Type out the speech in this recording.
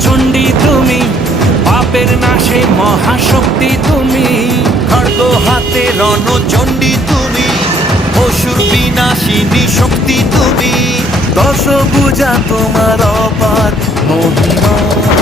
চণ্ডী তুমি, পাপের নাশে মহাশক্তি তুমি। খড়গ হাতে রণচণ্ডী তুমি, অসুর বিনাশিনী শক্তি তুমি। দশভুজা তোমার অপার মহিমা।